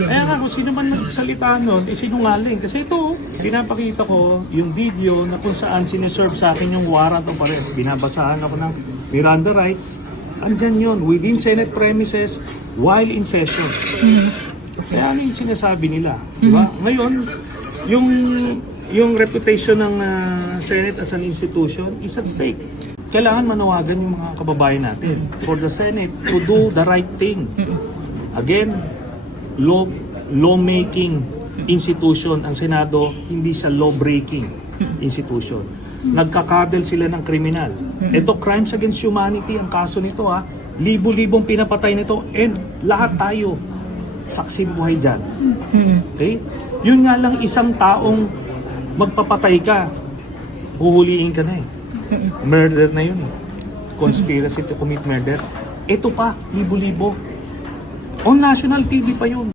Kaya nga kung sino man nagsalita nun, sinungaling. Kasi ito, pinapakita ko yung video na kung saan sineserve sa akin yung warrant of arrest. Binabasahan ako ng Miranda rights. Andyan yun, within Senate premises, while in session. Kaya ano yung sinasabi nila? Diba? Ngayon, yung reputation ng Senate as an institution is at stake. Kailangan manawagan yung mga kababayan natin for the Senate to do the right thing. Again, lawmaking institution ang Senado, hindi siya law-breaking institution. Nagkakadel sila ng kriminal. Ito, crimes against humanity ang kaso nito ha. Libo-libong pinapatay nito and lahat tayo saksi buhay dyan. Okay? Yun nga lang isang taong magpapatay ka, huhuliin ka na eh. Murder na yun eh. Conspiracy to commit murder. Ito pa, libo-libo. On national TV pa yun.